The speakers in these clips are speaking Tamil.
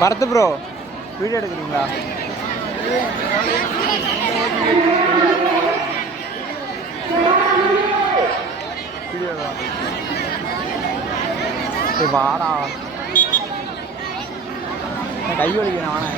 பரத் ப்ரோ வீடியோ எடுக்கிறீங்களா? வாடா கை வலிக்கிறேன் வானே.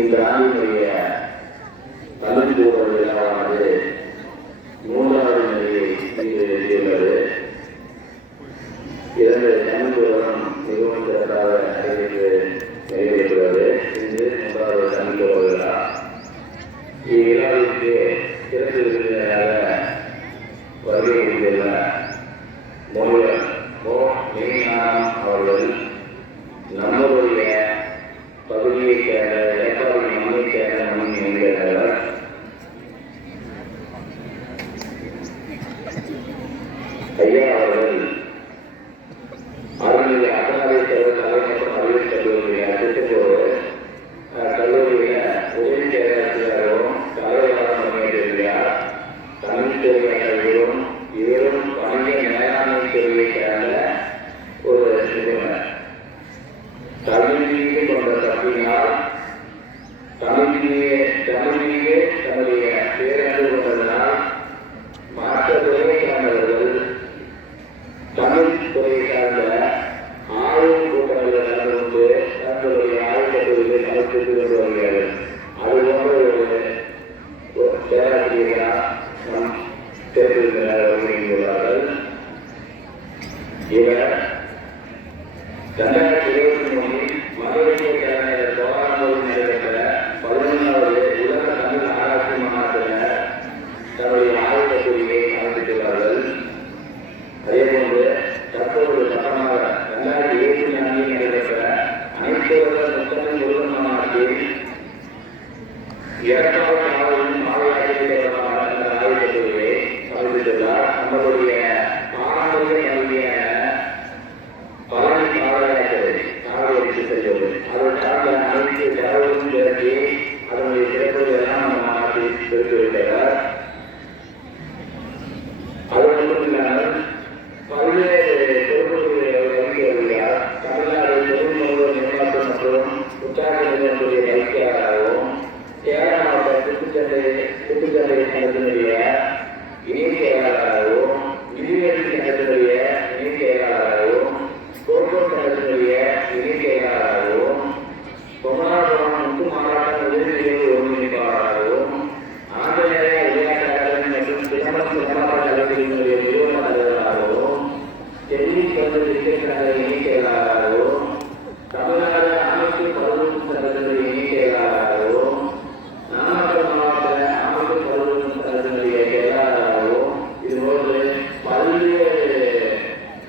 இந்த ஆண்டினுடைய கல்விக்கூட விழாவானது 3வது நிலையை எட்டியுள்ளது. 2 தமிழ்க்கூடம் மிகவும் சிறப்பாக அறிவித்து நிறைவேற்றுவது. இன்று 3வது தமிழ்க்கூட விழா. இவ்விழாவிற்கு சிறப்பு விருந்தினராக வருகை புரிந்துள்ள முனைவர் மோ. மெய்ஞானம் அவர்கள் நம்மளுடைய பகுதியைச் சேர்ந்த எடப்பாடி மண்ணைச் சேர்ந்த மண் என்கிறவர் ஐயா அவர்கள் அருள்நிலை அர்த்தநாரீஸ்வரர் கலை மற்றும் அறிவியல் கல்லூரியில் திருப்பூர் கல்லூரியில் உதவி செயலாளராகவும் தலைவராக பணியாற்றியிருக்கிறார். குத்துச்சண்டை சங்கத்தினுடைய இணை செயலாளராகவும், விதிவெளி சங்கத்தினுடைய இணை செயலாளராகவும், கோகோ சங்கத்தினுடைய இணை செயலாளராகவும், குமராபுரம் முத்து மாவட்ட உதவி ஒருங்கிணைப்பாளராகவும், ஆந்திரேய விளையாட்டு அகாடமி மற்றும் சிதம்பரம் கல்லூரியினுடைய நிறுவன தலைவராகவும், சென்னை சிறந்த கிரிக்கெட் சங்க இணை செயலாளராகவும், தமிழ்நாடு அமைப்பு பருவம் சங்கத்தினுடைய இணை செயலாளராகவும், நாமக்கல் மாவட்ட அமைப்பு பருவம் சங்கத்தினுடைய செயலாளராகவும், இதுபோன்று பல்வேறு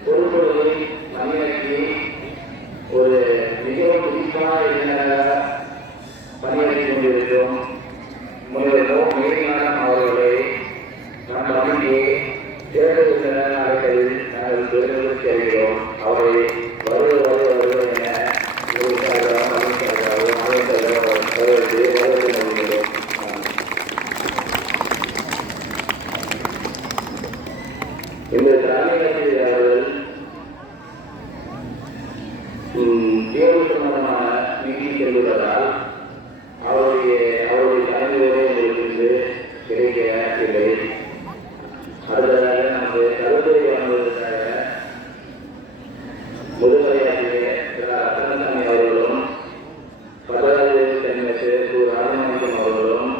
பொறுப்புகளை பணியாற்றி ஒரு மிகவும் குறிப்பான இளைஞராக பணியாற்றி கொண்டிருக்கிறோம். முதல்வரும் மேலான அவர்களை நாம் வழங்கி தேர்தல் அழைப்பதில் நாங்கள் பெருமைகள் செய்கிறோம். அவரை வருவது என இந்த தலைமையில் அவர்கள் தேர்வு சம்பந்தமான மீட்டிங் செல்வதால் அவருடைய தலைமையோடு எங்களுக்கு கிடைக்கவில்லை. அடுத்ததாக நமக்கு கருத்துரை வழங்குவதற்காக முதுமலையாற்றிய ரத்னசாமி அவர்களும், பட்டதாரி தென்மேற்கு ராஜமாணிக்கம் அவர்களும்,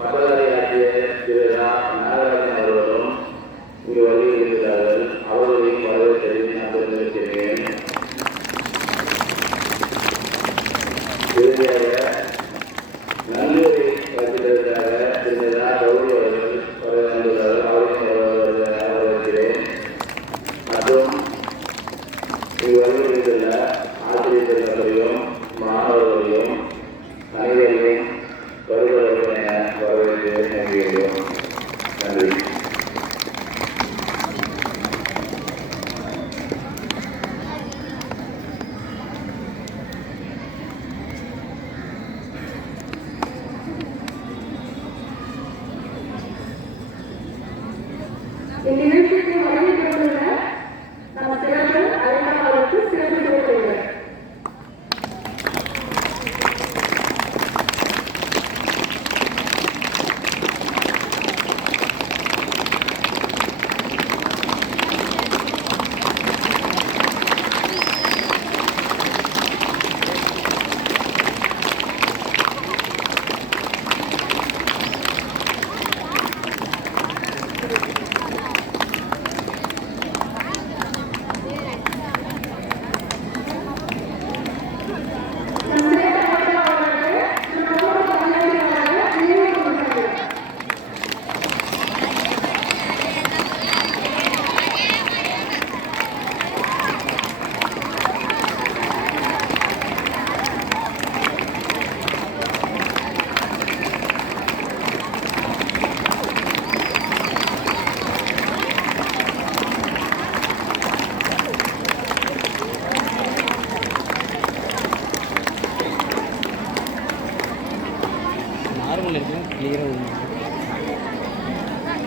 பட்டதாரி ஆற்றிய திரு நாகராஜன் அவர்களும் இங்கு வருகிறார்கள். அவர்களையும் வரவேற்பதை நான் தெரிவித்திருக்கிறேன். இறுதியாக நன்றியை கற்பித்ததற்காக திருமதி கௌரி அவர்கள் வரவேண்டுள்ளார்கள். அவரையும் வரவேற்கிறேன். மற்றும் இங்கு வருகின்ற ஆசிரியர்களையும் மாணவர்களையும் அனைவரையும் வருவதற்கு என வரவேற்று நம்புகிறோம். நன்றி. இந்நிகழ்ச்சிக்கு வருகை தந்துள்ள நம்ம சிறப்பு அழைப்பாளருக்கு சிறப்பு கொடுக்கிறார். நார்மல் இருக்கு, கிளியராக ஒன்று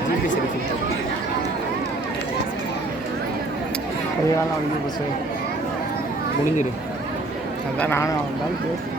ஜிபி செல்ஃபி அதெல்லாம் வந்து பஸ் முடிஞ்சிடும். அதான் நானும் வந்தாலும் பேச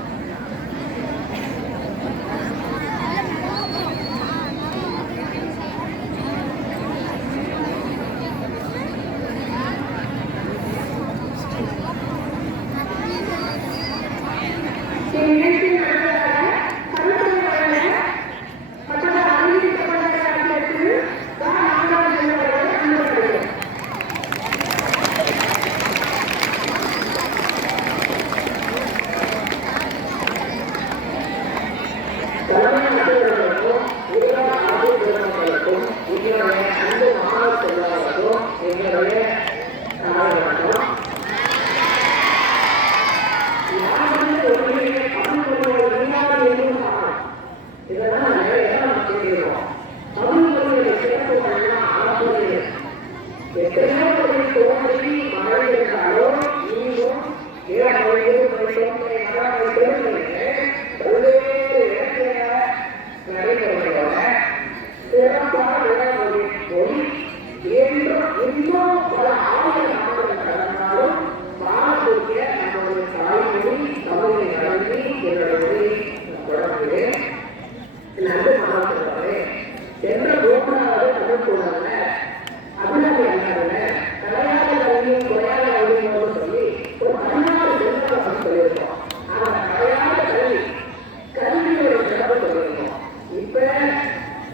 நன்றி மாணவர்களே என்ற மூன்றாவது தமிழ் கூடாத அபிராமி அண்ணாவில தலையாத கல்வியும் குறையாத கல்வியும் சொல்லி ஒரு 16 செல்வம் சொல்லியிருக்கோம். ஆனா தலையாத கல்வியோட சிறப்பு சொல்லியிருக்கோம். இப்ப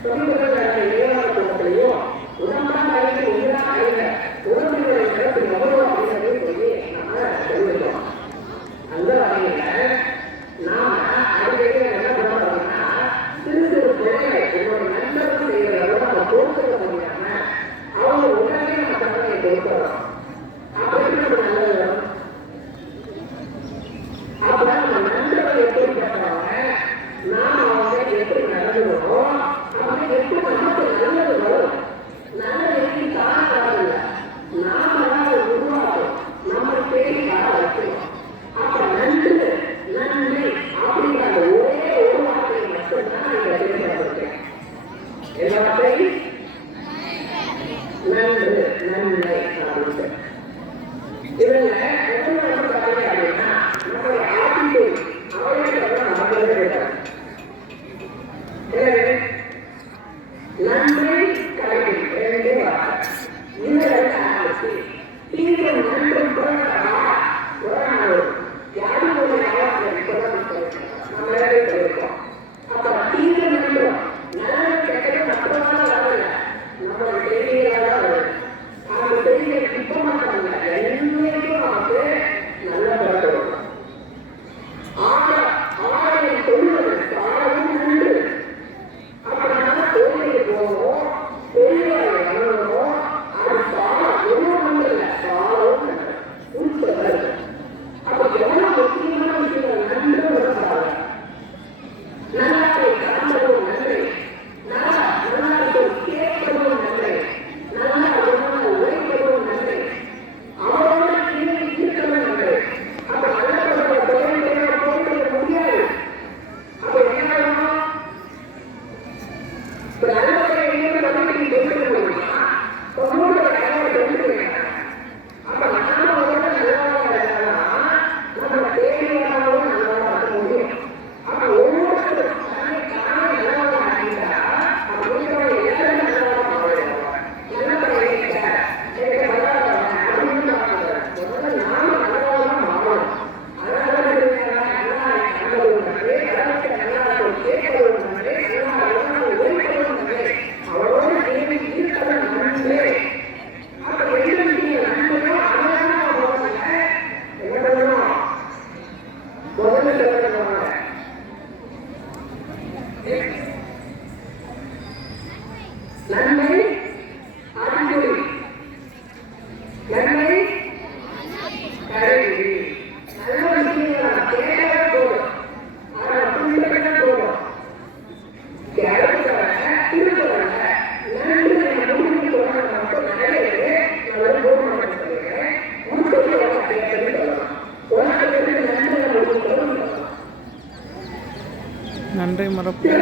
தொழில்நுட்ப நிறுவன கூட்டத்திலையும் உடம்பான அறிவு உயிரான அறிவு உடம்புடைய சிறப்பு எவ்வளவு அப்படின்னு சொல்லி நம்ம சொல்லியிருக்கோம். அந்த வகையில நாம அடிக்கடி என்ன பண்ணுறோம்னா சிறு சிறு தொழிலை என்னோட நண்பர்கள் செய்கிறதோ நம்ம பொறுத்துக்க முடியாம அவங்க உடனே நம்ம தன்மையை கொடுக்கிறோம். அப்படின்னு நம்ம நல்லது. அப்ப நம்ம நண்பர்கள் எப்படி பண்றவங்க நாம அவங்க எப்படி நடந்துக்கிறோம் அவங்க எப்படி நமக்கு நல்லது வரும். நல்லது எப்படி தானே வரல நாம தான் உருவாக்கும் நம்ம தேடி வர வைக்கணும். அப்ப நன்றி அப்படிங்கிற அந்த ஒரே ஒரு வார்த்தையை மட்டும்தான் இங்க பேசப்பட்டிருக்கேன். எல்லாத்தை நன்று நன்மை அப்படின்ட்டு இதுல எப்படி பார்த்தீங்க அப்படின்னா நம்மளுடைய ஆட்டிடியூட் அவர்களுக்கு நமக்கு இருக்காங்க. நன்மை கல்வி ரெண்டே வார்த்தை இந்த ரெண்டு ஆரம்பிச்சு தீவிர நன்றி யாரும் ஒரு நம்மளே சொல்லியிருக்கோம். அப்ப தீவிர நன்றோம் நல்ல கெட்டது மட்டும்தான் வரல நம்மளோட செய்திகளாக வருது. அந்த செய்தியை இப்ப மாட்டாங்க என்னைக்கும் நமக்கு நல்ல பிறகு ஆடையை சொல்லுவது சாரவும் நன்று. அப்ப நம்ம தொழிலுக்கு போவோம் தொழிலை வளரணும். அது எவ்வளவு நன்று இல்லை சாரவும் நன்று உண்மை. அப்ப எவ்வளவு முக்கியமான விஷயங்கள் நன்று வருவாங்க. நல்லாரை காண்பதும் நன்மை நல்லாருக்கு கேட்பதும் நன்மை நல்லா உழைப்பதும் நன்மை அவரோட இருக்கவும் நன்மை. அப்ப நல்ல தொழில் போக முடியாது. அப்ப என்ன நன்மை அறிகுறி நன்மை கருவி நல்ல விஷயங்களை கேட்கவே போதும். அதை புரிந்துகிட்டே போதும். திருக்குறள் நன்றி முடிவு சொல்ல மட்டும் நிறைய நான் பூர்ணமாக சொல்லுகிறேன். முன்கூட்டி சொல்லலாம். உனக்கு நன்றி முடிவு சொல்லலாம். நன்றி மறப்பு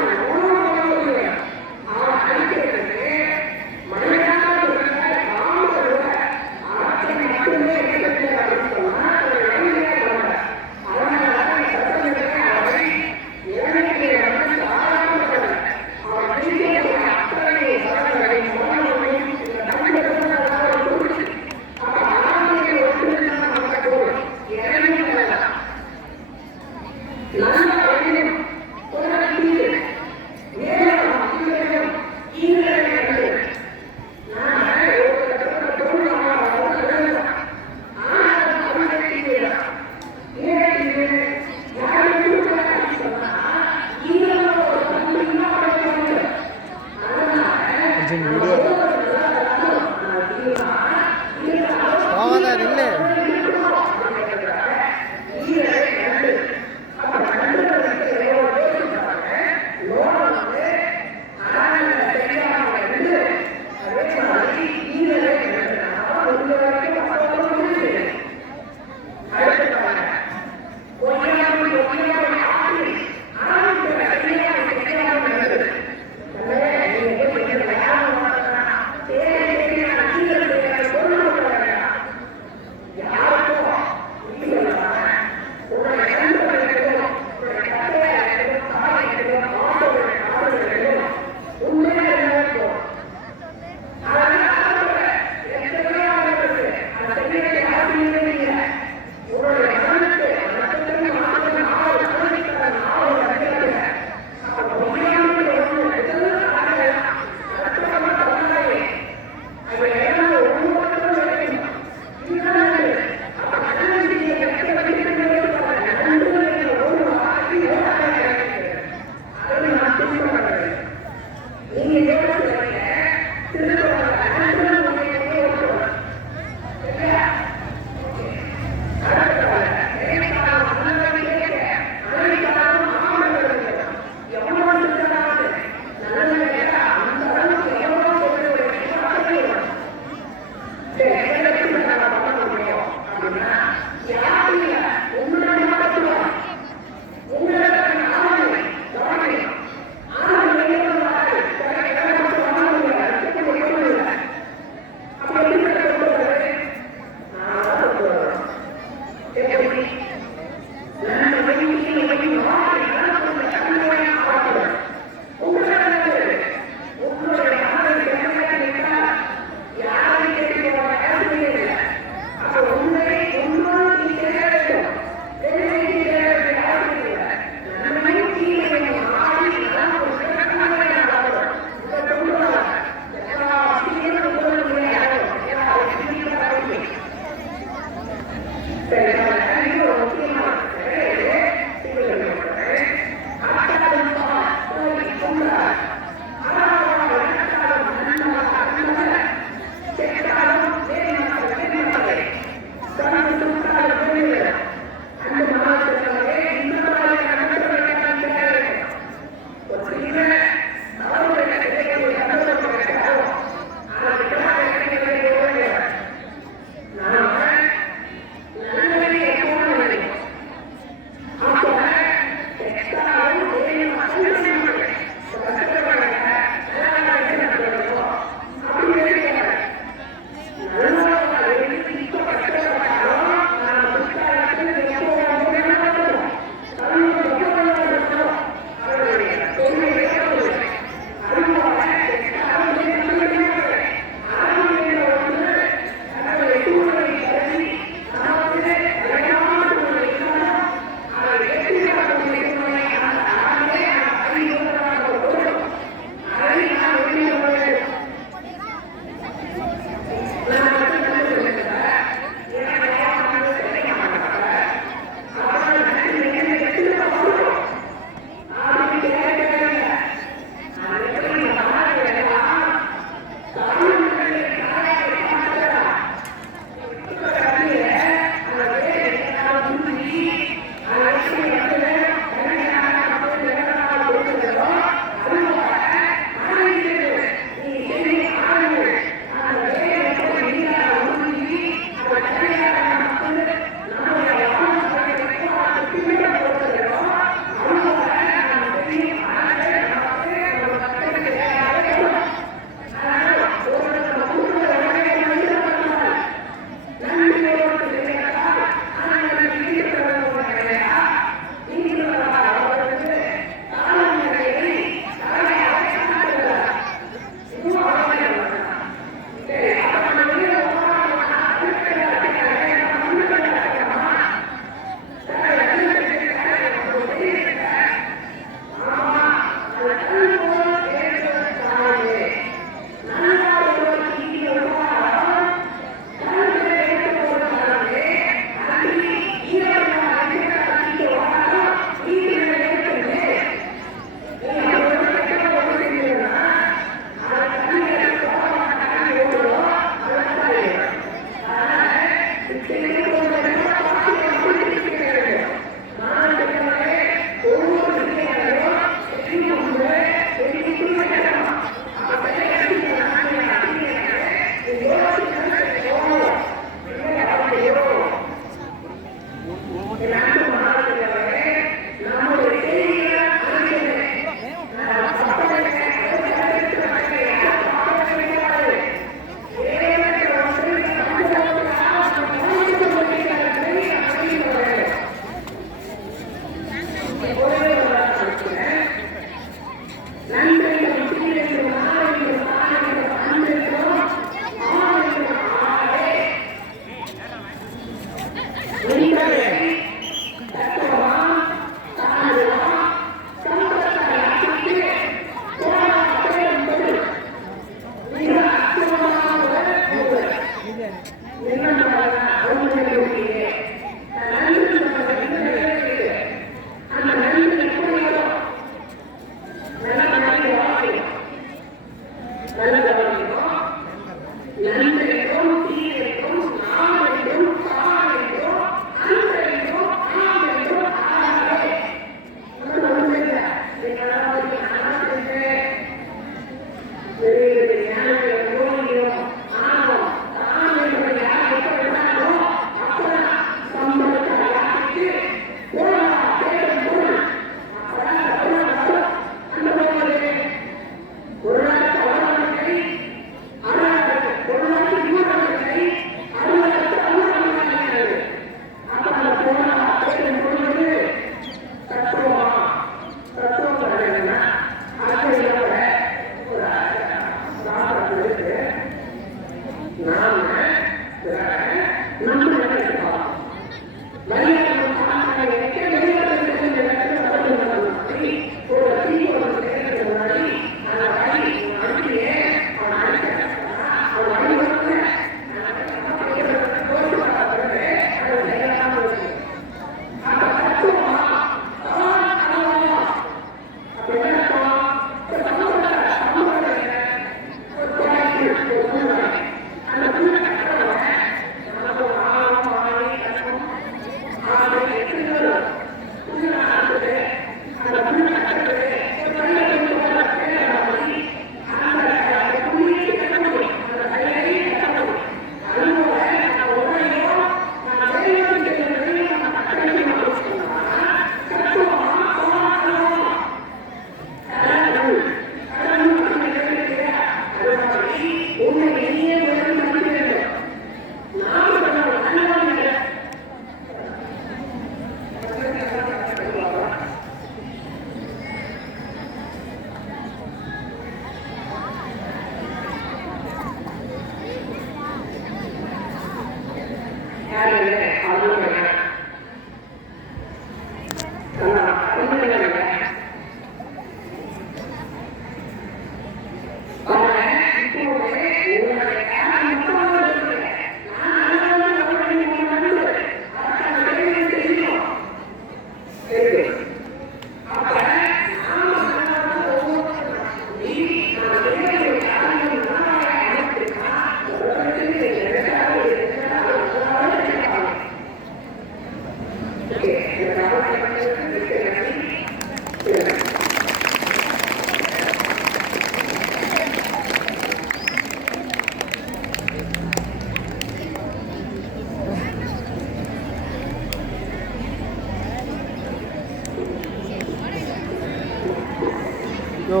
யோ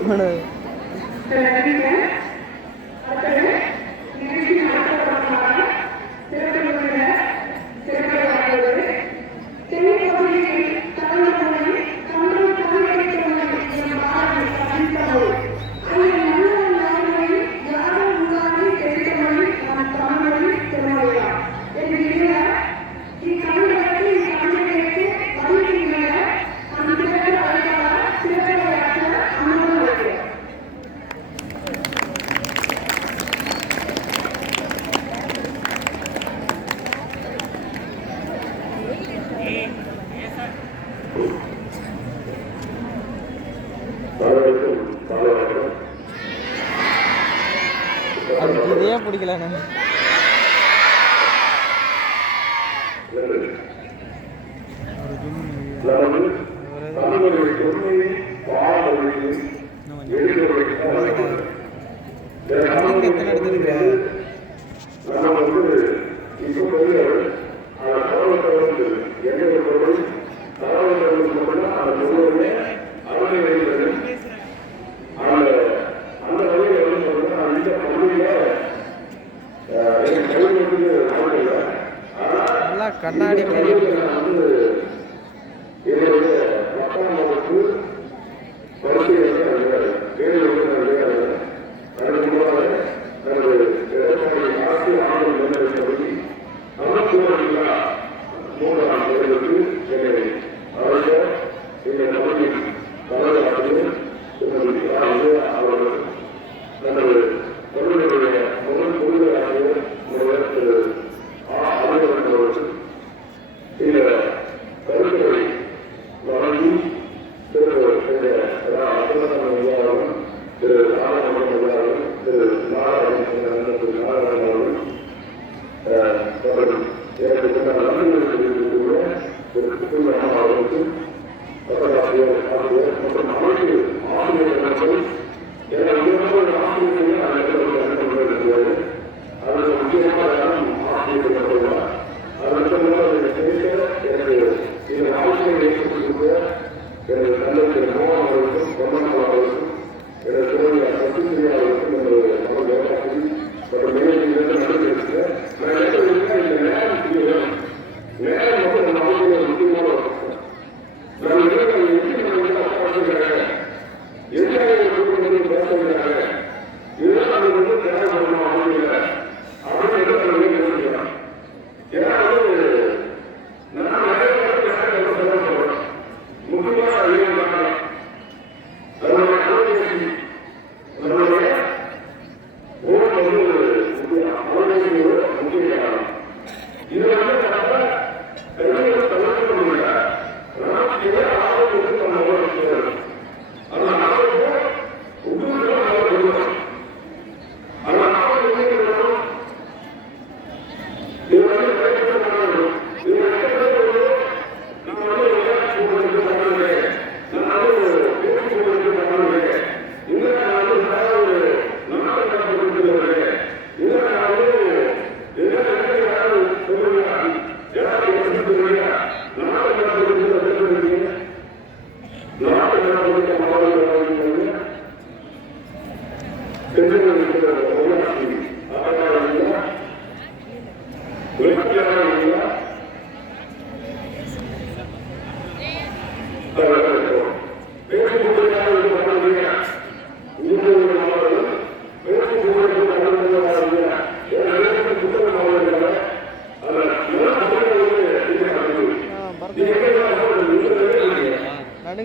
இவனு அதுக்கு இதே பிடிக்கல நான் எத்தனை எடுத்துருக்க நல்லா கண்ணாடி மாதிரி Thank you.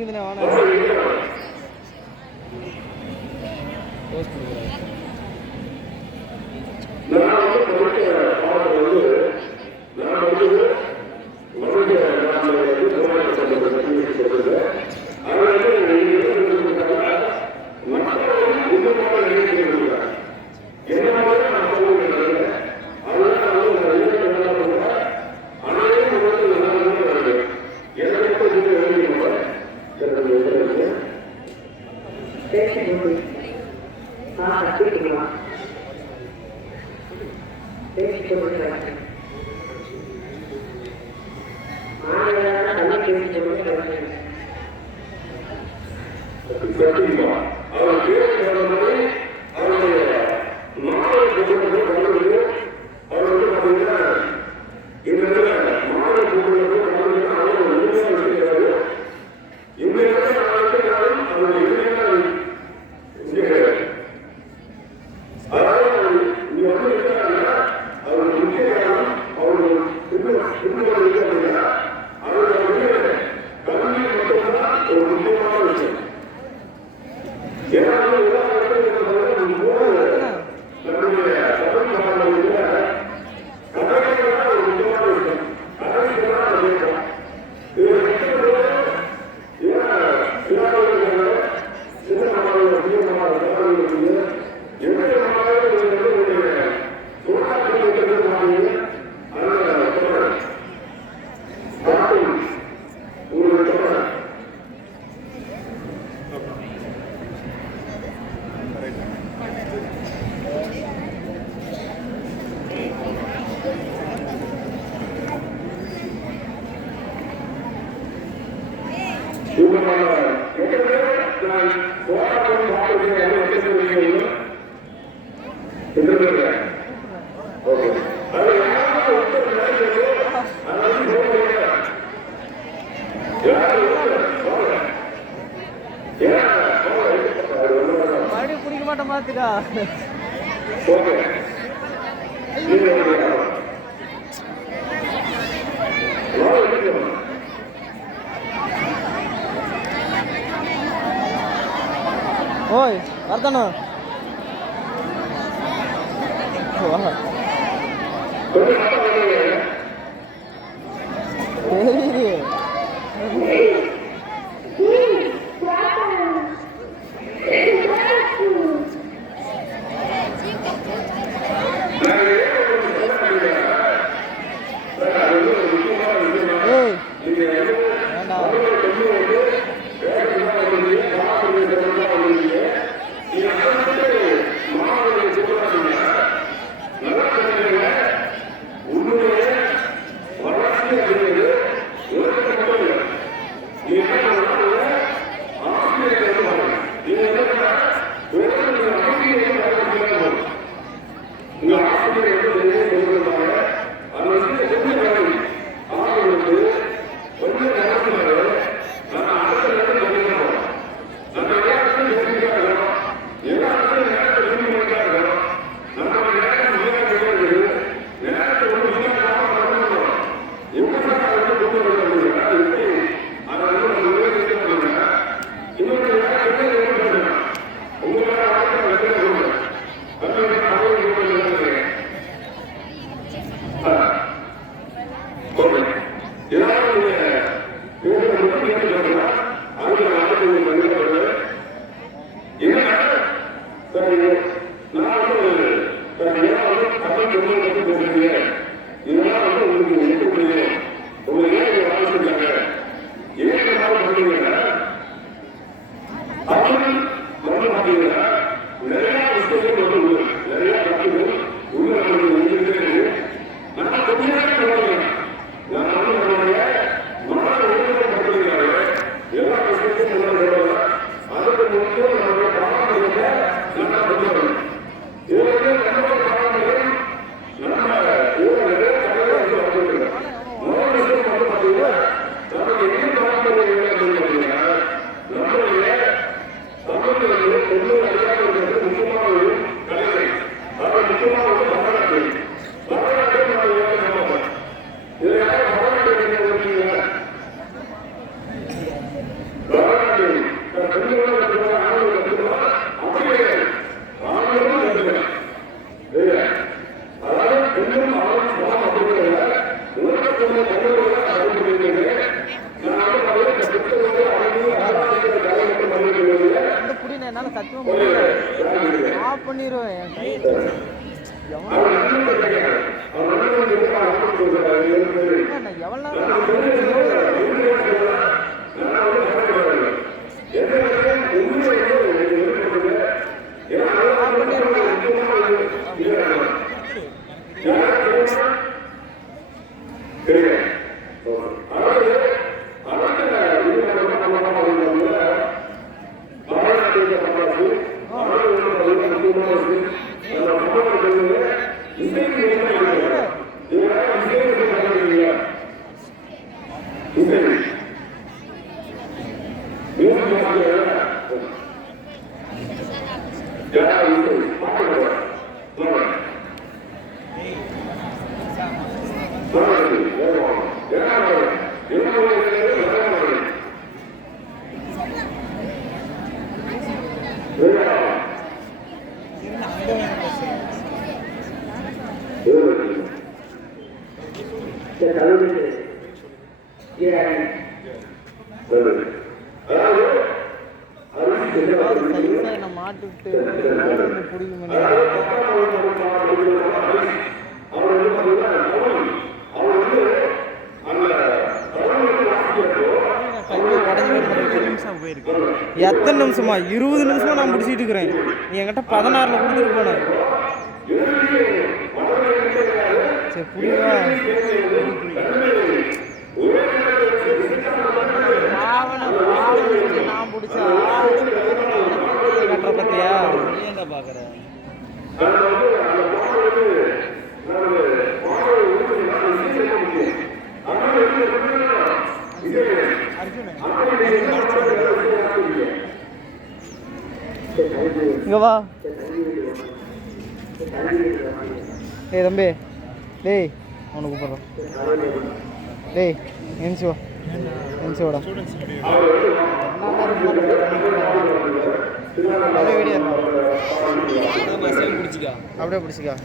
இருக்குதுண்ணே வாண்ணே போஸ்ட் கொடுக்குறேன் மறுபடியும் பிடிக்க மாட்டேன் பார்த்துக்கா ஓய் வரதானோ உண்மையே சத்தியமாக முடியல. ஆஃப் பண்ணிடுவேன் என் கை எவ்வளோ மாட்டுட்டு பிடிக்கும் எத்தனை நிமிஷமா 20 நிமிஷமா நான் முடிச்சுட்டு இருக்கிறேன். நீ என்கிட்ட 16ல் கொடுத்துட்டு போனேன். சரி புரியுதா? நான் பிடிச்சா கட்டுற பத்தியா நீ என்ன பாக்குற? இங்க வா. ஏய் தம்பி, டேய் அவனை கூப்பிட்றோம். டேய் என்சி வா, என்சி வாடா. அப்படியே பிடிச்சிக்கா.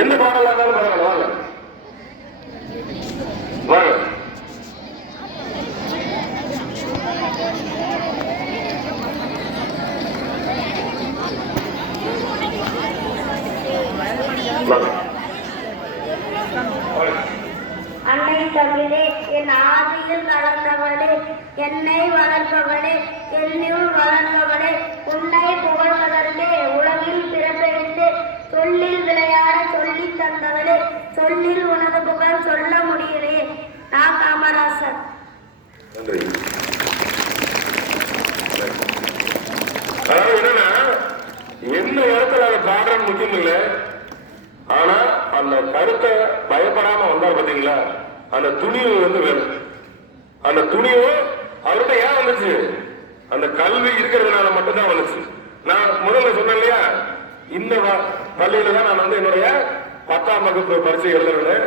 எந்த பாடலா இருந்தாலும் பரவாயில்ல, வாங்க வாங்க. அன்னை தமிழே, என் ஆதியில் கலந்தவளே, என்னை வளர்ப்பவளே, என்னுள் வளர்ந்தவளே, உன்னை புகழ்வதற்கே உலகில் பிறப்பெடுத்து சொல்லில் விளையாட சொல்லித் தந்தவளே, சொல்லில் உனது புகழ் சொல்ல முடிகிறேன். நான் காமராசர். நன்றி. அதாவது என்னன்னா, எந்த இடத்துல அதை பாடுறது முக்கியம் இல்லை, ஆனா அந்த கருத்தை பயப்படாம வந்தார் பாத்தீங்களா, அந்த துணிவு வந்து வேணும். அந்த துணிவு அவர்கிட்ட ஏன் வந்துச்சு? அந்த கல்வி இருக்கிறதுனால மட்டும்தான் வந்துச்சு. நான் முதல்ல சொன்னேன் இல்லையா, இந்த பள்ளியில தான் நான் வந்து என்னுடைய 10ஆம் வகுப்பு பரீட்சை எழுதுறேன்.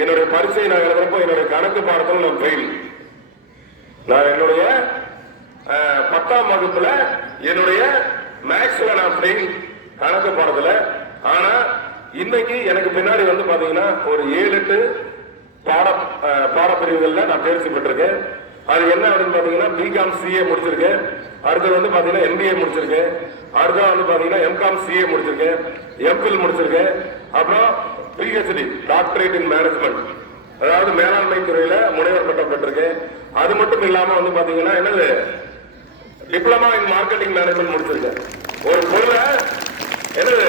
என்னுடைய பரீட்சை நான் எழுதுறப்போ என்னுடைய கணக்கு பாடத்தில் நான் ஃபெயில். நான் என்னுடைய 10ஆம் வகுப்புல என்னுடைய மேக்ஸ்ல நான் ஃபெயில் கணக்கு பாடத்துல. ஆனா இன்னைக்கு எனக்கு பின்னாடி வந்து பாத்தீங்கன்னா ஒரு 7-8 பாடப்பிரிவுகள்ல நான் தேர்ச்சி பெற்றிருக்கேன். அது என்ன அப்படின்னு பாத்தீங்கன்னா பிகாம் சிஏ முடிச்சிருக்கேன். அடுத்தது வந்து பாத்தீங்கன்னா எம்பிஏ முடிச்சிருக்கேன். அடுத்தது வந்து பாத்தீங்கன்னா எம்காம் சிஏ முடிச்சிருக்கேன், எம்பில் முடிச்சிருக்கேன். அப்புறம் பிஹெச்டி டாக்டரேட் இன் மேனேஜ்மெண்ட், அதாவது மேலாண்மை துறையில முனைவர் பட்டம் பெற்றிருக்கேன். அது மட்டும் இல்லாம வந்து பாத்தீங்கன்னா என்னது டிப்ளமா இன் மார்க்கெட்டிங் மேனேஜ்மெண்ட் முடிச்சிருக்கேன். ஒரு பொருளை என்னது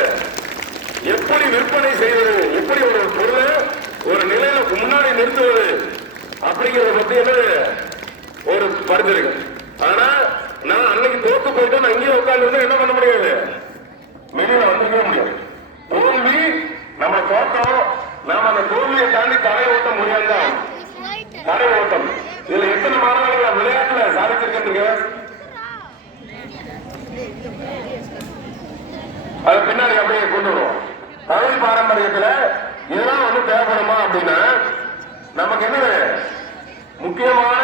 எப்படி விற்பனை செய்வது, எப்படி ஒரு பொருளை ஒரு நிலையில முன்னாடி நிறுத்துவது அப்படிங்கிறத பத்தி என்னது ஒரு படிச்சிருக்கு. ஆனா நான் அன்னைக்கு தோத்து போயிட்டு நான் இங்கே உட்கார்ந்து என்ன பண்ண முடியாது, வெளியில வந்துக்கவே முடியாது. தோல்வி நம்ம தோட்டம், நாம அந்த தோல்வியை தாண்டி தடை ஓட்ட முடியாதுதான். தடை ஓட்டம் இதுல எத்தனை மாணவர்கள் விளையாட்டுல சாதிச்சிருக்கீங்க, அது பின்னாடி அப்படியே கொண்டு வருவோம். தமிழ் பாரம்பரியத்துல இதெல்லாம் வந்து தேவைப்படுமா அப்படின்னா நமக்கு என்ன முக்கியமான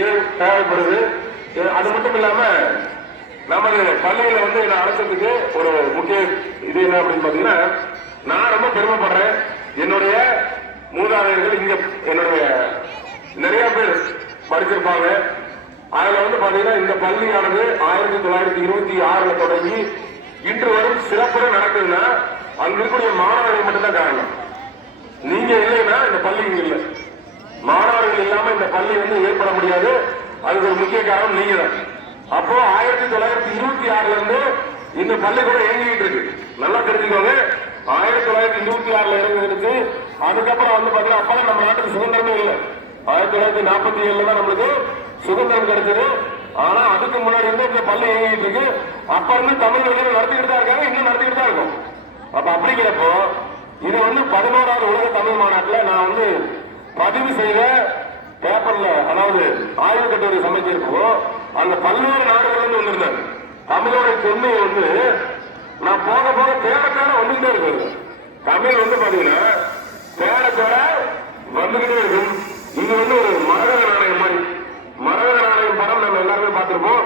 இது தேவைப்படுது. அது மட்டும் இல்லாம நமது பள்ளியில வந்து என்ன அழைச்சதுக்கு ஒரு முக்கிய இது என்ன அப்படின்னு பாத்தீங்கன்னா, நான் ரொம்ப பெருமைப்படுறேன். என்னுடைய மூதாதையர்கள் இங்க என்னுடைய நிறைய பேர் படிச்சிருப்பாங்க. அதுல வந்து பாத்தீங்கன்னா இந்த பள்ளியானது 1926 தொடங்கி இன்று வரும் சிறப்புற நடக்குதுன்னா அங்க இருக்கக்கூடிய மாணவர்கள் மட்டும்தான் காரணம். நீங்க இல்லைன்னா இந்த பள்ளி இங்க இல்லை. மாணவர்கள் இல்லாம இந்த பள்ளி வந்து ஏற்பட முடியாது. அதுக்கு ஒரு முக்கிய காரணம் நீங்க தான். அப்போ 1926 இருந்து இந்த பள்ளி கூட இயங்கிட்டு இருக்கு. நல்லா தெரிஞ்சுக்கோங்க. 1926 இறங்கிடுச்சு. அதுக்கப்புறம் வந்து பாத்தீங்கன்னா அப்பெல்லாம் நம்ம நாட்டுக்கு சுதந்திரமே இல்லை. 1947 தான் நம்மளுக்கு சுதந்திரம் கிடைச்சது. ஆனா அதுக்கு முன்னாடி இருந்து இந்த பள்ளி இயங்கிட்டு இருக்கு. அப்ப இருந்து தமிழ் வழியில் நடத்திக்கிட்டு தான் இருக்காங்க, இன்னும் நடத்திக்கிட்டு தான் இருக்கும். அப்ப அப்படிங்கிறப்போ இது வந்து 11வது உலக தமிழ் மாநாட்டில் நான் வந்து பதிவு செய்த பேப்பர்ல, அதாவது ஆய்வு கட்டுரை சமைச்சிருப்போ அந்த பல்வேறு நாடுகள் வந்து வந்திருந்தாங்க. தமிழோட தொன்மையை வந்து நான் போக போக தேடத்தேட வந்துகிட்டே இருக்கு. தமிழ் வந்து பாத்தீங்கன்னா தேடத்தேட வந்துகிட்டே இருக்கும். இது வந்து ஒரு மரகத நாணயம் மாதிரி. மரகத நாணயம் படம் நம்ம எல்லாருமே பார்த்திருப்போம்.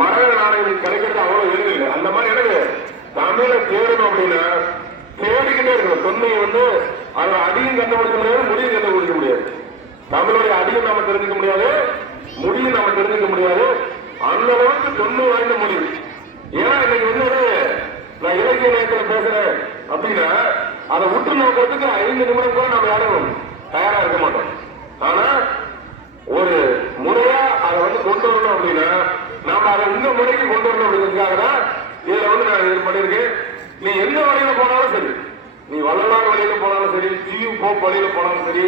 மரகத நாணயம் கிடைக்கிறது அவ்வளவு எளிதில்லை. அந்த மாதிரி எனக்கு தமிழை தேடணும் அப்படின்னா தேடிக்கிட்டே இருக்கணும். தொன்மையை வந்து அதோட அடியும் கண்டுபிடிக்க முடியாது, முடியும் கண்டுபிடிக்க முடியாது. தமிழுடைய அடியும் நாம தெரிஞ்சுக்க முடியாது, முடியும் நாம தெரிஞ்சுக்க முடியாது. அந்த அளவுக்கு தொன்மை வாய்ந்த மொழி. ஏன்னா இன்னைக்கு வந்து ஒரு நான் இலக்கிய நேரத்தில் பேசுறேன் அப்படின்னா அதை உற்று நோக்கிறதுக்கு 5 நிமிடம் கூட நம்ம யாரும் தயாரா இருக்க மாட்டோம். ஆனா ஒரு முறையா அதை வந்து கொண்டு வரணும் அப்படின்னா நாம அதை இந்த முறைக்கு கொண்டு வரணும் அப்படிங்கிறதுக்காக தான் இதுல வந்து நான் இது பண்ணிருக்கேன். நீ எந்த வழியில போனாலும் சரி, நீ வள்ளலார் வழியில போனாலும் சரி, ஜியு போப் வழியில போனாலும் சரி,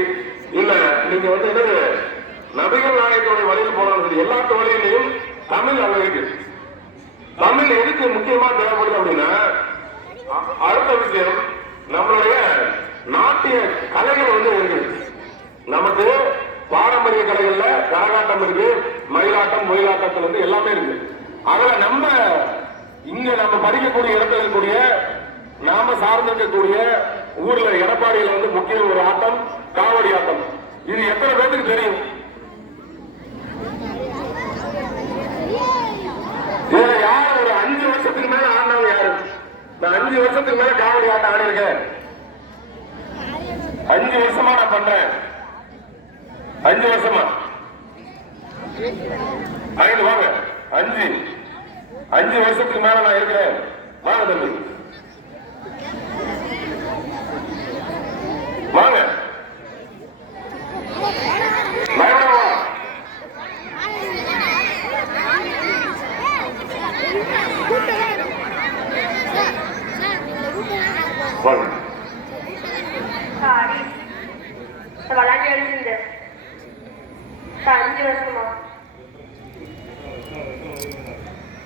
இல்ல நீங்க வந்து என்னது நபிகள் நாயகத்தோட வழியில போனாலும் சரி, எல்லாத்து வழியிலையும் தமிழ் அங்க இருக்கு. தமிழ் எதுக்கு முக்கியமா தேவைப்படுது அப்படின்னா அடுத்த விஷயம் நம்மளுடைய நாட்டிய கலைகள் வந்து இருக்கு. நமக்கு பாரம்பரிய கலைகள்ல கரகாட்டம் இருக்கு, மயிலாட்டம், ஒயிலாட்டத்தில் வந்து எல்லாமே இருக்கு. அதுல நம்ம இங்க நம்ம படிக்கக்கூடிய இடத்துல இருக்கக்கூடிய நாம சார்ந்திருக்கக்கூடிய ஊர்ல எடப்பாடியில வந்து முக்கிய ஒரு ஆட்டம் காவடி ஆட்டம். இது எத்தனை பேருக்கு தெரியும்? இதுல யாரு ஒரு 5 வருஷத்துக்கு மேல ஆடினவங்க யாரு? நான் 5 வருஷத்துக்கு மேல காவடி ஆட்டம் ஆடி இருக்கேன். 5 வருஷமா நான் பண்றேன். 5 வருஷமா 5 வாங்க 5 வருஷத்துக்கு மேல நான் இருக்கிறேன். வாங்க தம்பி வாங்க பயப்படவா? ஆ நான் விளையாண்டு எழுதிருந்தேன் 5 வருஷமா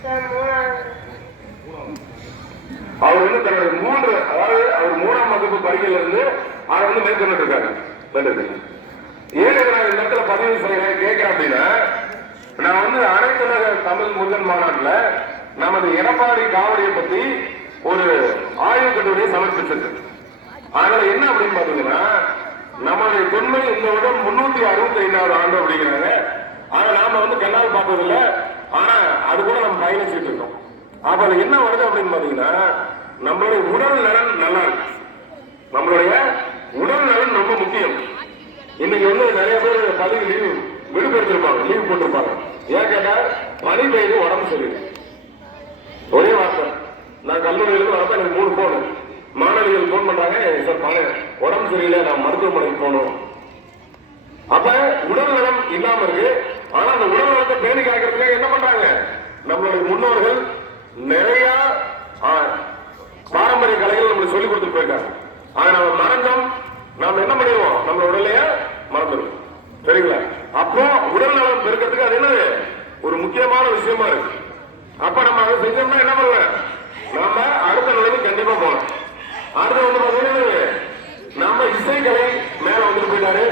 சார் 3ஆவது. அவர் வந்து தன்னுடைய 3 அதாவது அவர் 3ஆம் வகுப்பு பரிகையில இருந்து அதை வந்து மேற்கொண்டு இருக்காரு. ஏன் நான் இந்த இடத்துல பதிவு செய்யறேன் கேட்கிறேன் அப்படின்னா, நான் வந்து அனைத்துலக தமிழ் முருகன் மாநாட்டில் நமது எடப்பாடி காவடியை பத்தி ஒரு ஆய்வு கட்டுரையை சமர்ப்பிச்சிருக்கு. அதனால என்ன அப்படின்னு பாத்தீங்கன்னா, நம்மளுடைய தொன்மை இந்த வருடம் 365வது ஆண்டு அப்படிங்கிறாங்க. ஆனா நாம வந்து கண்ணால் பார்த்ததில்ல, ஆனா அது கூட நம்ம பயணிச்சுட்டு இருக்கோம். அப்ப அது என்ன வருது அப்படின்னு பாத்தீங்கன்னா, நம்மளுடைய உடல் நலன் நல்லா இருக்கு. நம்மளுடைய உடல் நலன் ரொம்ப முக்கியம். இன்னைக்கு வந்து நிறைய பேர் பதவி லீவு விடுபெடுத்திருப்பாங்க, லீவ் போட்டிருப்பாங்க. ஏன் கேட்டா பணி பெய்து உடம்பு சரியில்லை. ஒரே வார்த்தை, நான் கல்லூரியிலிருந்து வரப்ப எனக்கு 3 போன் மாணவிகள் போன் பண்றாங்க, சார் உடம்பு சரியில்லை, நான் மருத்துவமனைக்கு போகணும். அப்ப உடல் நலம் இல்லாம இருக்கு. ஆனா அந்த உடல் நலத்தை பேணி காக்கிறதுக்காக என்ன பண்றாங்க, நம்மளுடைய முன்னோர்கள் நிறைய பாரம்பரிய கலைகள் நம்மளுக்கு சொல்லிக் கொடுத்துட்டு போயிருக்காங்க. அதை நம்ம மறந்தோம், நாம என்ன பண்ணிடுவோம், நம்ம உடலையே மறந்துடும். சரிங்களா? அப்போ உடல் நலம் பெருக்கிறதுக்கு அது என்னது ஒரு முக்கியமான விஷயமா இருக்கு. அப்ப நம்ம அதை செஞ்சோம்னா என்ன பண்ணலாம், நாம அடுத்த நிலைக்கு கண்டிப்பா போகலாம். அடுத்து வந்து பாத்தீங்கன்னா நம்ம இசைக்கலை மேல வந்துட்டு போயிட்டாரு.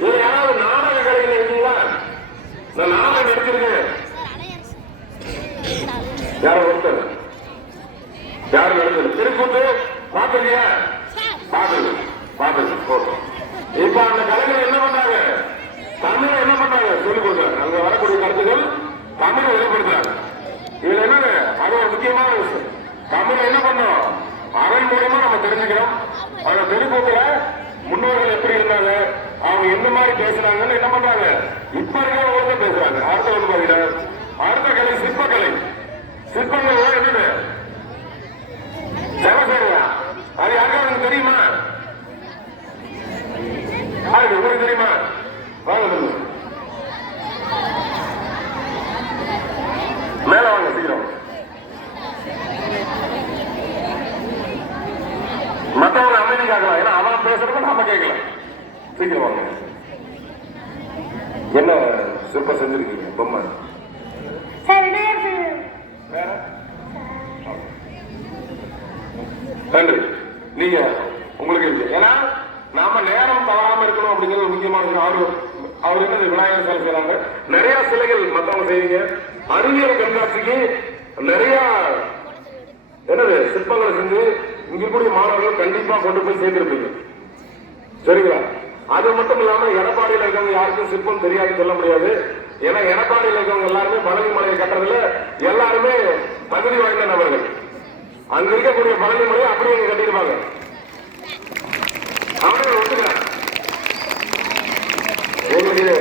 இதுல யாராவது நாடக கலையில இருக்கீங்களா? நான் நாடகம் நடிச்சிருக்கேன். யாரும் ஒருத்தர் யாரும் நடிச்சது திருக்கூத்து பாத்துருக்கியா? பாத்துருக்கு போதும். இப்ப அந்த கலைஞர் என்ன பண்றாங்க, தமிழை என்ன பண்றாங்க சொல்லிக் கொடுக்குறாங்க. அங்க வரக்கூடிய கருத்துக்கள் தமிழை வெளிப்படுத்துறாங்க. இதுல என்னங்க அது ஒரு முக்கியமான விஷயம். தமிழை என்ன பண்ணோம், அதன் மூலமா நம்ம தெரிஞ்சுக்கிறோம். அந்த தெருக்கூத்துல முன்னோர்கள் எப்படி இருந்தாங்க, அவங்க எந்த மாதிரி பேசுறாங்கன்னு என்ன பண்றாங்க, இப்ப இருக்கிறவங்க பேசுறாங்க. அடுத்த வந்து பாத்தீங்கன்னா அடுத்த கலை சிற்பக்கலை. சிற்பங்கள் என்னது ஜனசேரியா, அது யாருக்காவது தெரியுமா? உங்களுக்கு தெரியுமா? வாங்க மேல வாங்க சீக்கிரம். மற்றவங்க அமைதி காக்கலாம், ஏன்னா அவன் பேசுறதுக்கு நாம கேட்கலாம். சீக்கிரம் வாங்க. என்ன சூப்பர் செஞ்சிருக்கீங்க பொம்மை? வேற நன்றி. நீங்க உங்களுக்கு இருக்கு, ஏன்னா நாம நேரம் தவறாம இருக்கணும் அப்படிங்கிறது முக்கியமான. அவர் என்ன விநாயகர் சிலை செய்யறாங்க, நிறைய சிலைகள் மற்றவங்க செய்வீங்க. அறிவியல் கண்காட்சிக்கு நிறைய என்னது சிற்பங்களை செஞ்சு இங்க கூடிய மாணவர்கள் கண்டிப்பா கொண்டு போய் சேர்ந்திருப்பீங்க. சரிங்களா? அது மட்டும் இல்லாம எடப்பாடியில் இருக்கவங்க யாருக்கும் சிற்பம் தெரியாதுன்னு சொல்ல முடியாது. ஏன்னா எடப்பாடியில் இருக்கவங்க எல்லாருமே பழனி மலையை கட்டுறதுல எல்லாருமே தகுதி வாய்ந்த நபர்கள். அங்க இருக்கக்கூடிய பழனி மலையை அப்படியே கட்டிடுவாங்க. அவர்கள் ஒத்துக்கிறார். உங்களுக்கு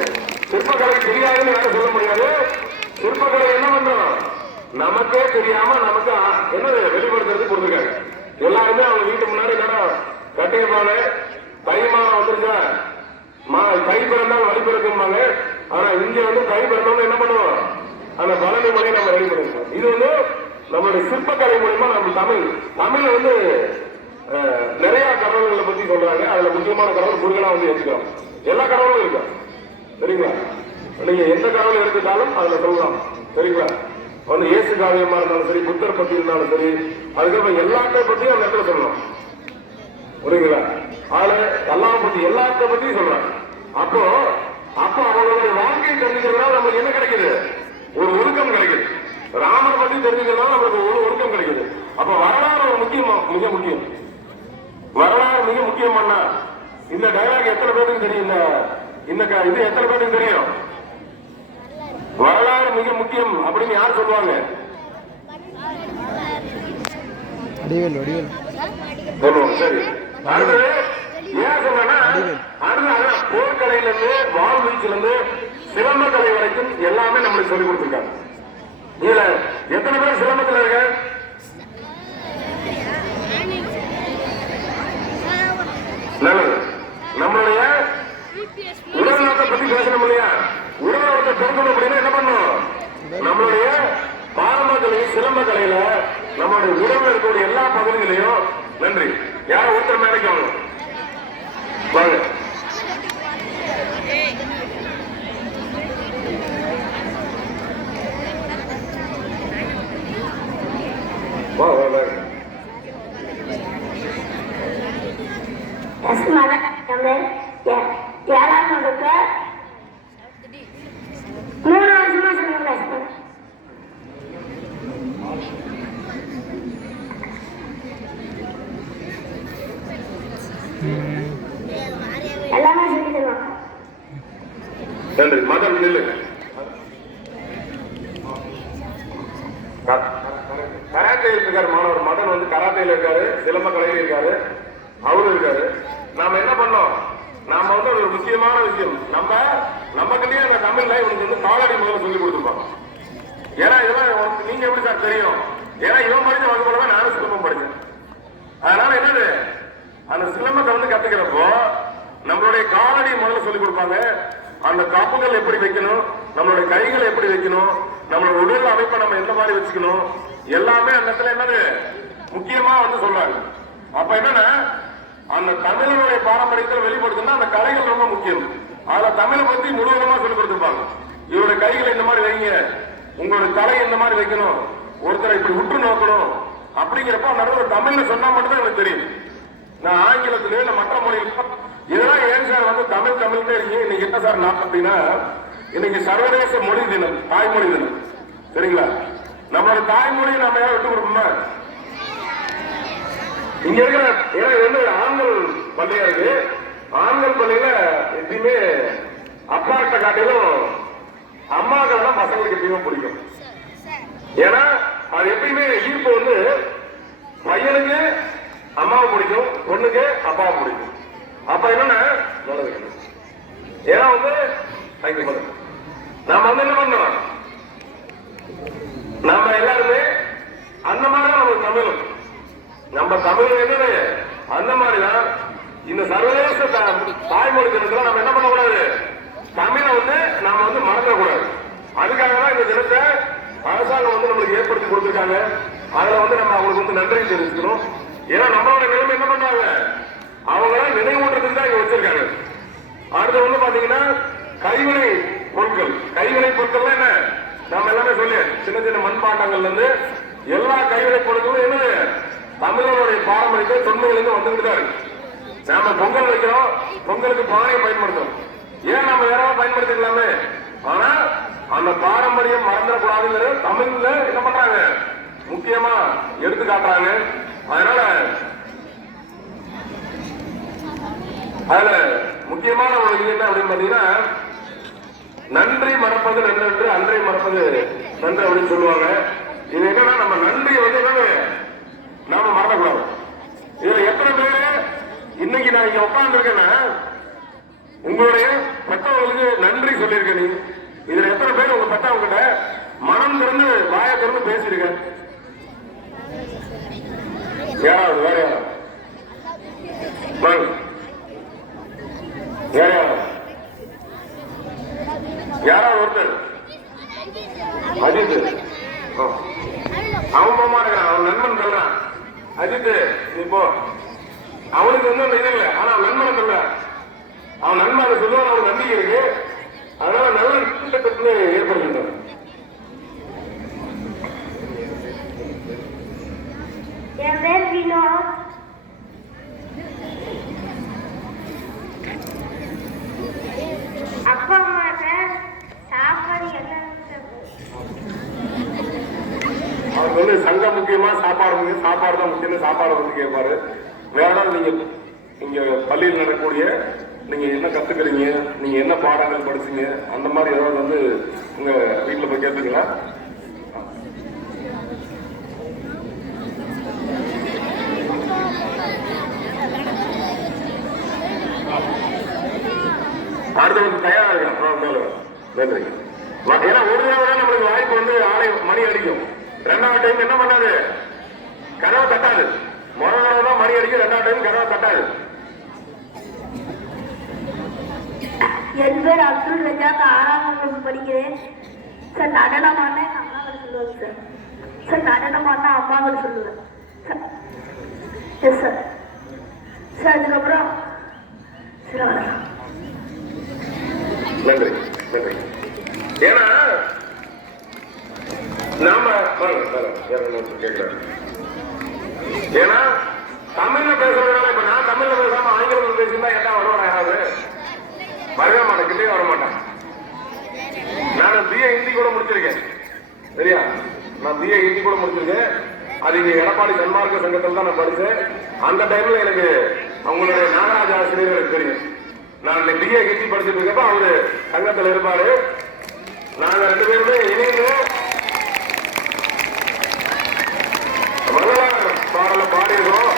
சிற்பக்கலை தெரியாதுன்னு யாரும் சொல்ல முடியாது. சிற்பக்கலை என்ன பண்றோம், நமக்கே தெரியாம நமக்கு என்னது வெளிப்படுத்துறது கொடுத்துருக்காங்க. எல்லாருமே அவங்க வீட்டு முன்னாடி கட்டியிருப்பாங்க. தை மாதம் வந்துருச்சா, கை பிறந்தால் வழி பிறக்கும்பாங்க. ஆனா இங்க வந்து கை பிறந்தோம்னு என்ன பண்ணுவோம், அந்த பழனி மலையை நம்ம ரெடி பண்ணிருக்கோம். இது வந்து நம்மளுடைய சிற்பக்கலை மூலமா நம்ம தமிழ்ல வந்து நிறைய கடவுள்களை பத்தி சொல்றாங்க. அதுல முக்கியமான கடவுள் முருகனா வந்து எடுத்துக்கிறோம். எல்லா கடவுளும் இருக்கும். சரிங்களா? நீங்க எந்த கடவுளை எடுத்துட்டாலும் அதுல சொல்லலாம். சரிங்களா? வந்து இயேசு காவியமா இருந்தாலும் சரி, புத்தர் பத்தி இருந்தாலும் சரி, அதுக்கப்புறம் எல்லாத்த பத்தியும் அந்த இடத்துல சொல்லலாம். புரியுங்களா? அதுல அல்லாஹ் பத்தி எல்லாத்த பத்தியும் சொல்றாங்க. அப்போ அவங்களுடைய வாழ்க்கையை தெரிஞ்சுக்கிறதுனால நமக்கு என்ன கிடைக்குது, ஒரு ஒழுக்கம் கிடைக்குது. ராமர் பத்தி தெரிஞ்சுக்கிறதுனால நமக்கு ஒரு ஒழுக்கம் கிடைக்குது. அப்ப வரலாறு ஒரு மிக முக்கியம். வரலாறு மிக முக்கியமானா இந்த டயலாக் எத்தனை பேருக்கு தெரியும், இந்த இது எத்தனை பேருக்கு தெரியும்? வரலாறு மிக முக்கியம் அப்படின்னு யார் சொல்லுவாங்க? சொல்லுவோம். சரி, அடுத்தது ஏன் சொல்றேன்னா, அடுத்தது போர்க்கலையில இருந்து வாழ்வீச்சுல இருந்து சிலம்ப கலை வரைக்கும் எல்லாமே நம்மளுக்கு சொல்லிக் கொடுத்துருக்காங்க. இதுல எத்தனை பேர் சிலம்பத்தில் இருக்க? நல்லது. நம்மளுடைய உடல் நலத்தை பத்தி பேசணும் இல்லையா? உடல் நலத்தை பெருக்கணும் அப்படின்னா என்ன பண்ணும், நம்மளுடைய பாரம்பரிய சிலம்ப கலையில நம்மளுடைய உடல்ல இருக்கக்கூடிய எல்லா பகுதிகளையும். நன்றி. யாரும் ஒருத்தர் மேலைக்கு வாங்க. எஸ் மகன் என் பேர் 7ஆம் வகுப்பு 3 வருஷமா செகண்ட் கிளாஸ் போறேன். எல்லாமே சொல்லி தருவாங்க. நன்றி. மதன் நில்லு. கராத்தே இருக்காரு மாணவர் மதன் வந்து கராத்தையில இருக்காரு, சிலம்ப கலையில இருக்காரு, அவரும் இருக்காரு. நாம என்ன பண்ணோம், நாம வந்து ஒரு முக்கியமான விஷயம் நம்ம கிட்டே அந்த தமிழ்ல இவனுக்கு வந்து காலடி முதல்ல சொல்லி கொடுத்துருப்பாங்க. ஏன்னா இதெல்லாம் நீங்க எப்படி சார் தெரியும், ஏன்னா இவன் படிச்ச வகுப்புல தான் நானும் சிலம்பம் படிச்சேன். அதனால என்னது அந்த சிலம்பத்தை வந்து கத்துக்கிறப்போ நம்மளுடைய காலடி முதல்ல சொல்லி கொடுப்பாங்க. அந்த காப்புகள் எப்படி வைக்கணும், நம்மளுடைய கைகளை எப்படி வைக்கணும், நம்மளோட உடல் அமைப்பை நம்ம எந்த மாதிரி வச்சுக்கணும், எல்லாமே அந்த இடத்துல என்னது முக்கியமா வந்து சொல்றாங்க. அப்ப என்னன்னா அந்த தமிழனுடைய பாரம்பரியத்தில் வெளிப்படுத்தினா அந்த கலைகள் ரொம்ப முக்கியம். அதுல தமிழை பத்தி முழுவதுமா சொல்லி கொடுத்துருப்பாங்க. இவருடைய கைகளை இந்த மாதிரி வைங்க, உங்களுடைய தலையை இந்த மாதிரி வைக்கணும், ஒருத்தரை இப்படி உற்று நோக்கணும் அப்படிங்கிறப்ப நடுவில் தமிழ்ல சொன்னா மட்டும்தான் எனக்கு தெரியும். நான் ஆங்கிலத்திலேயே இல்லை மற்ற மொழியில இதெல்லாம் ஏன் சார் வந்து தமிழ் இருக்கீங்க. இன்னைக்கு என்ன சார் நான் அப்படின்னா இன்னைக்கு சர்வதேச மொழி தினம், தாய்மொழி தினம். சரிங்களா? நம்மளோட தாய்மொழியை நம்ம யாரும் விட்டு கொடுப்போமா? இங்க இருக்கிற ஏன்னா இது வந்து ஆண்கள் பள்ளியா இருக்கு. ஆண்கள் பள்ளியில எப்பயுமே அப்பாட்ட காட்டிலும் அம்மாக்கள் தான் பசங்களுக்கு எப்பயுமே பிடிக்கும். ஏன்னா அது எப்பயுமே ஈர்ப்பு வந்து பையனுக்கு அம்மாவை பிடிக்கும், பொண்ணுக்கு அப்பாவை பிடிக்கும். அப்ப என்னன்னா ஏன்னா வந்து நாம வந்து என்ன பண்ணோம், நம்ம எல்லாருமே அந்த மாதிரிதான் நம்ம தமிழும் நம்ம தமிழ் என்னது அந்த மாதிரிதான். இந்த சர்வதேச தாய்மொழி தினத்துல நம்ம என்ன பண்ணக்கூடாது, தமிழை வந்து நாம வந்து மறக்கக்கூடாது. அதுக்காக தான் இந்த தினத்தை அரசாங்கம் வந்து நம்மளுக்கு ஏற்படுத்தி கொடுத்துருக்காங்க. அதுல வந்து நம்ம அவங்களுக்கு வந்து நன்றி தெரிவிக்கணும். ஏன்னா நம்மளோட நிலைமை என்ன பண்றாங்க, அவங்களாம் நினைவூட்டுறதுக்கு தான் இங்க வச்சிருக்காங்க. அடுத்து வந்து பாத்தீங்கன்னா கைவினை பொருட்கள். கைவினை பொருட்கள்லாம் என்ன நம்ம எல்லாமே சொல்லி சின்ன சின்ன மண்பாண்டங்கள்ல இருந்து எல்லா கைவினை பொருட்களும் என்னது தமிழர்களுடைய பாரம்பரியத்தை தொன்மையிலிருந்து வந்துகிட்டு தான் இருக்கு. நாம பொங்கல் வைக்கிறோம், பொங்கலுக்கு பானையை பயன்படுத்தும். ஏன் நம்ம வேற பயன்படுத்திக்கலாமே, ஆனா அந்த பாரம்பரியம் மறந்துடக்கூடாதுங்கிற தமிழ்ல என்ன பண்றாங்க முக்கியமா எடுத்து காட்டுறாங்க. அதனால அதுல முக்கியமான ஒரு இது என்ன அப்படின்னு பாத்தீங்கன்னா நன்றி மறப்பது நன்று, அன்றை மறப்பது நன்று அப்படின்னு சொல்லுவாங்க. இது என்னன்னா நம்ம நன்றி வந்து என்னன்னு நாம மறக்கக்கூடாது. இதுல எத்தனை பேரு இன்னைக்கு நான் இங்க உட்கார்ந்து இருக்கேன்னா உங்களுடைய பெற்றவங்களுக்கு நன்றி சொல்லியிருக்க நீ. இதுல எத்தனை பேர் உங்க பெற்றவங்கிட்ட மனம் திறந்து வாயை திறந்து பேசிருக்க? யாராவது வேற யாராவது ஒருத்தர் அஜித் அவன் போமா இருக்கிறான், அவன் நண்பன் சொல்றான். அஜித் நீ போ, அவனுக்கு வந்து இது இல்லை, ஆனா நண்பனை சொல்ல அவன் நண்பன் அதை சொல்லுவான், அவனுக்கு நம்பிக்கை இருக்கு. அதனால நல்ல நட்பு ஏற்படுகின்றான். என் பேர் வினோத். அப்பா அம்மாட்ட சாப்பாடு என்ன அவருக்கு வந்து சங்கம் முக்கியமா சாப்பாடு முக்கியம், சாப்பாடு தான் முக்கியம். சாப்பாடு வந்து கேட்பாரு. வேற ஏதாவது நீங்க இங்க பள்ளியில் நடக்கக்கூடிய நீங்க என்ன கத்துக்கிறீங்க, நீங்க என்ன பாடங்கள் படிச்சீங்க, அந்த மாதிரி ஏதாவது வந்து உங்க வீட்டுல போய் கேட்டுங்களா? அடுத்த வந்து தயாரா இருக்கான். நன்றி. ஏன்னா ஒரு தடவை நம்மளுக்கு வாய்ப்பு வந்து ஆலை மணி அடிக்கும். 2வது டைம் என்ன பண்ணாது, கனவு தட்டாது. முதல் தடவை தான் மணி அடிக்கும், 2வது டைம் கனவு தட்டாது. என் பேர் அப்துல் ரஜாக், 6ஆம் வகுப்பு படிக்கிறேன். சார் நடனமானா என் அம்மாக்கள் சொல்லுவாங்க சார். சார் நடனமானா அம்மாக்கள் சொல்லுவேன் சார். Yes sir. சார் அதுக்கப்புறம் சார் நன்றி நன்றி. ஏன்னா நாம கேட்கிறேன். ஏன்னா தமிழ்ல பேசுறதுனால இப்ப நான் தமிழ்ல பேசாம ஆங்கிலத்தில் பேசியிருந்தா என்ன வருவாங்க யாராவது? வரவே மாட்டேன், கிட்டே வர மாட்டேன். நான் பிஏ ஹிந்தி கூட முடிச்சிருக்கேன், சரியா? நான் பிஏ ஹிந்தி கூட முடிச்சிருக்கேன். அது இங்க எடப்பாடி சன்மார்க்க சங்கத்தில் தான் நான் படிச்சேன். அந்த டைம்ல எனக்கு அவங்களுடைய நாகராஜ ஆசிரியர் எனக்கு தெரியும். நான் பிஏ ஹிந்தி படிச்சுட்டு இருக்கப்ப அவரு சங்கத்தில் இருப்பாரு. நாங்க 2 பேருமே இணைந்து வள்ளலார் பாடல பாடியிருக்கோம்.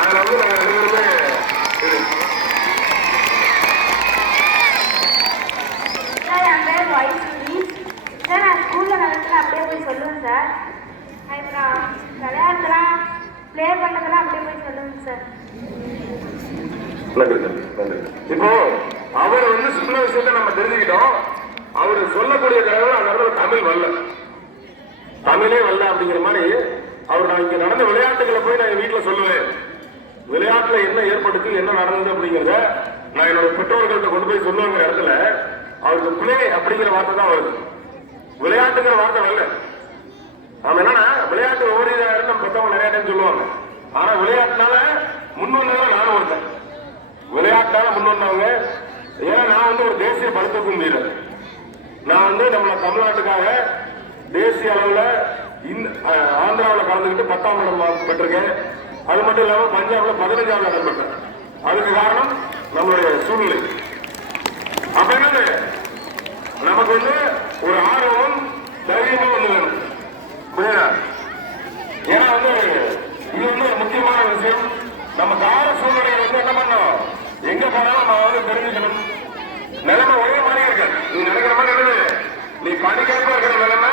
அதுல வந்து நாங்க 2 பேருமே சார், என் பேர் வைஷ்ணவி சார். நான் ஸ்கூலில் நடத்துல அப்படியே போய் சொல்லுவேன் சார். அப்புறம் விளையாட்டுலாம் ப்ளே பண்ணதெல்லாம் அப்படியே போய் சொல்லுவேன் சார். இப்போ அவர் வந்து சின்ன விஷயத்த நம்ம தெரிஞ்சுக்கிட்டோம். அவரு சொல்லக்கூடிய கடவுள் அந்த இடத்துல தமிழ் வரல, தமிழே வரல அப்படிங்கிற மாதிரி அவர் நான் இங்க நடந்த விளையாட்டுகளை போய் நான் என் வீட்டுல சொல்லுவேன். விளையாட்டுல என்ன ஏற்படுத்தி என்ன நடந்தது அப்படிங்கிறத நான் என்னோட பெற்றோர்கள்ட்ட கொண்டு போய் சொல்லுவேங்கிற இடத்துல அவருக்கு பிளே அப்படிங்கிற வார்த்தை தான் வருது, விளையாட்டுங்கிற வார்த்தை வரல. அவன் என்னன்னா விளையாட்டு ஒவ்வொரு இதாக நம்ம பெற்றவங்க நிறைய டைம் சொல்லுவாங்க. ஆனா விளையாட்டுனால முன்வந்தவங்க நானும் ஒருத்தன். விளையாட்டால முன்வந்தவங்க. ஏன்னா நான் வந்து ஒரு தேசிய பளுதூக்கும் வீரர். நான் வந்து நம்ம தமிழ்நாட்டுக்காக தேசிய அளவுல ஆந்திராவில் கலந்துக்கிட்டு 10ஆம் இடம் பெற்றிருக்கேன். அது மட்டும் இல்லாம பஞ்சாப்ல 15ஆவது இடம் பெற்றேன். அதுக்கு காரணம் நம்மளுடைய சூழ்நிலை. அப்ப என்னது நமக்கு வந்து ஒரு ஆர்வம் தைரியமும் வந்து வேணும். புரியுதா? ஏன்னா வந்து இது வந்து ஒரு முக்கியமான விஷயம். நம்ம கால சூழ்நிலையை வந்து என்ன பண்ணோம், எங்க போனாலும் நம்ம வந்து தெரிஞ்சுக்கணும். நிலைமை ஒரே மாதிரி இருக்கு. நீ நினைக்கிற மாதிரி என்னது, நீ படிக்கிறப்ப இருக்கிற நிலைமை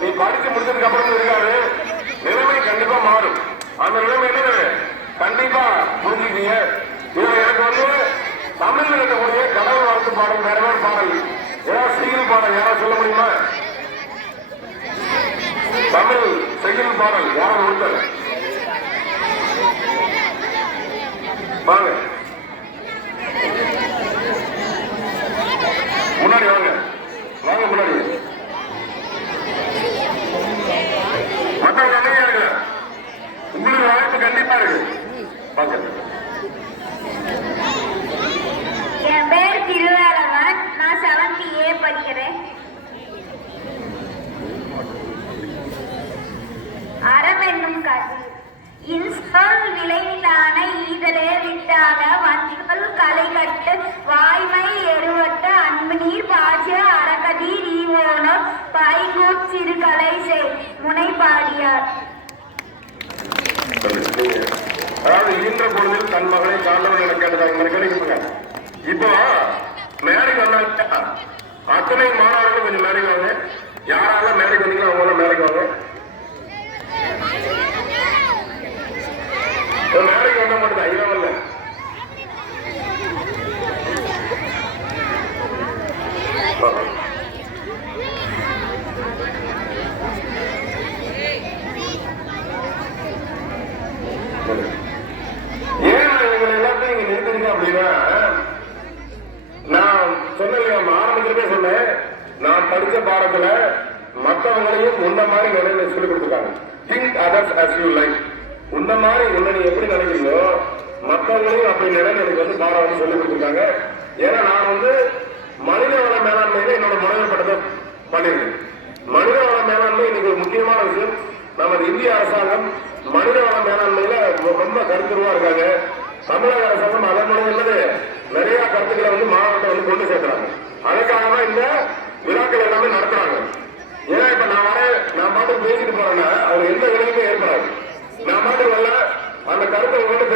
நீ படிச்சு முடிச்சதுக்கு அப்புறம் இருக்காது. நிலைமை கண்டிப்பா மாறும். அந்த நிலைமை என்னது கண்டிப்பா புரிஞ்சுக்கீங்க. இதுல எனக்கு வந்து தமிழ்ல இருக்கக்கூடிய கடவுள் வாழ்த்து பாடல் வேற வேறு பாடல் ஏதாவது செய்யுள் பாடல் யாராவது சொல்ல முடியுமா? தமிழ் செய்யுள் பாடல் யாரும் கொடுத்தாரு வாங்க, முன்னாடி வாங்க, வாங்க முன்னாடி. மக்கள் கம்மியா இருக்கு, உங்களுக்கு வாய்ப்பு கண்டிப்பா இருக்கு. என் பேர் திருவேலவன். நான் 7th A படிக்கிறேன். அறம் என்னும் கல்வி இன்சொல் விளைவிலான ஈதலே விட்டாக வஞ்சல் களை கட்டு வாய்மை எருவட்டு அன்பு நீர் பாய்ச்ச அறகதி நீவோனோ பாய்கூட் சிறுகலை செய் முனைப்பாடியார். அதாவது ஈன்ற பொழுதில் தன் மகளை காண்டவன் என கேட்டதாக. இப்போ மேடைக்கு வந்தாங்க அத்தனை மாணவர்களும் கொஞ்சம் மேடைக்கு வாங்க. யாராலும் மேடைக்கு வந்தீங்களோ அவங்க மேடைக்கு வாங்க. மேடைக்கு வந்த மட்டும் ஐயாவும் இல்லை. ஏன் இவங்களை எல்லாத்தையும் இங்க நிறுத்துறீங்க அப்படின்னா, நான் சொன்னேன் ஆரம்பிக்கிறதே சொன்னேன், நான் படிச்ச பாடத்துல மற்றவங்களையும் உன்ன மாதிரி நிலையில சொல்லிக் கொடுத்துருக்காங்க. Think others as you like. உன்ன மாதிரி உன்னை நீ எப்படி நினைக்கிறீங்களோ மற்றவங்களையும் அப்படி நிலையில எனக்கு வந்து பாடம் வந்து சொல்லிக் கொடுத்துருக்காங்க. ஏன்னா நான் வந்து மனித வள மேலாண்மையில என்னோட முனைவர் பட்டத்தை பண்ணிருக்கேன். மனித வள மேலாண்மை இன்னைக்கு ஒரு முக்கியமான விஷயம். நமது இந்திய அரசாங்கம் மனித வள மேலாண்மையில ரொம்ப கருத்துருவா இருக்காங்க. தமிழக அரசாங்கம் அதன் மூலம் என்னது நிறைய கருத்துக்களை வந்து மாவட்டத்தை வந்து கொண்டு சேர்க்கிறாங்க. அதுக்காக தான் இந்த விழாக்கள் எல்லாமே நடத்துறாங்க. ஏன்னா இப்ப நான் பாட்டு பேசிட்டு போறேன்னா அவர் எந்த விளைவுமே ஏற்படாது. நான் பாட்டு வரல அந்த கருத்தை உங்கள்கிட்ட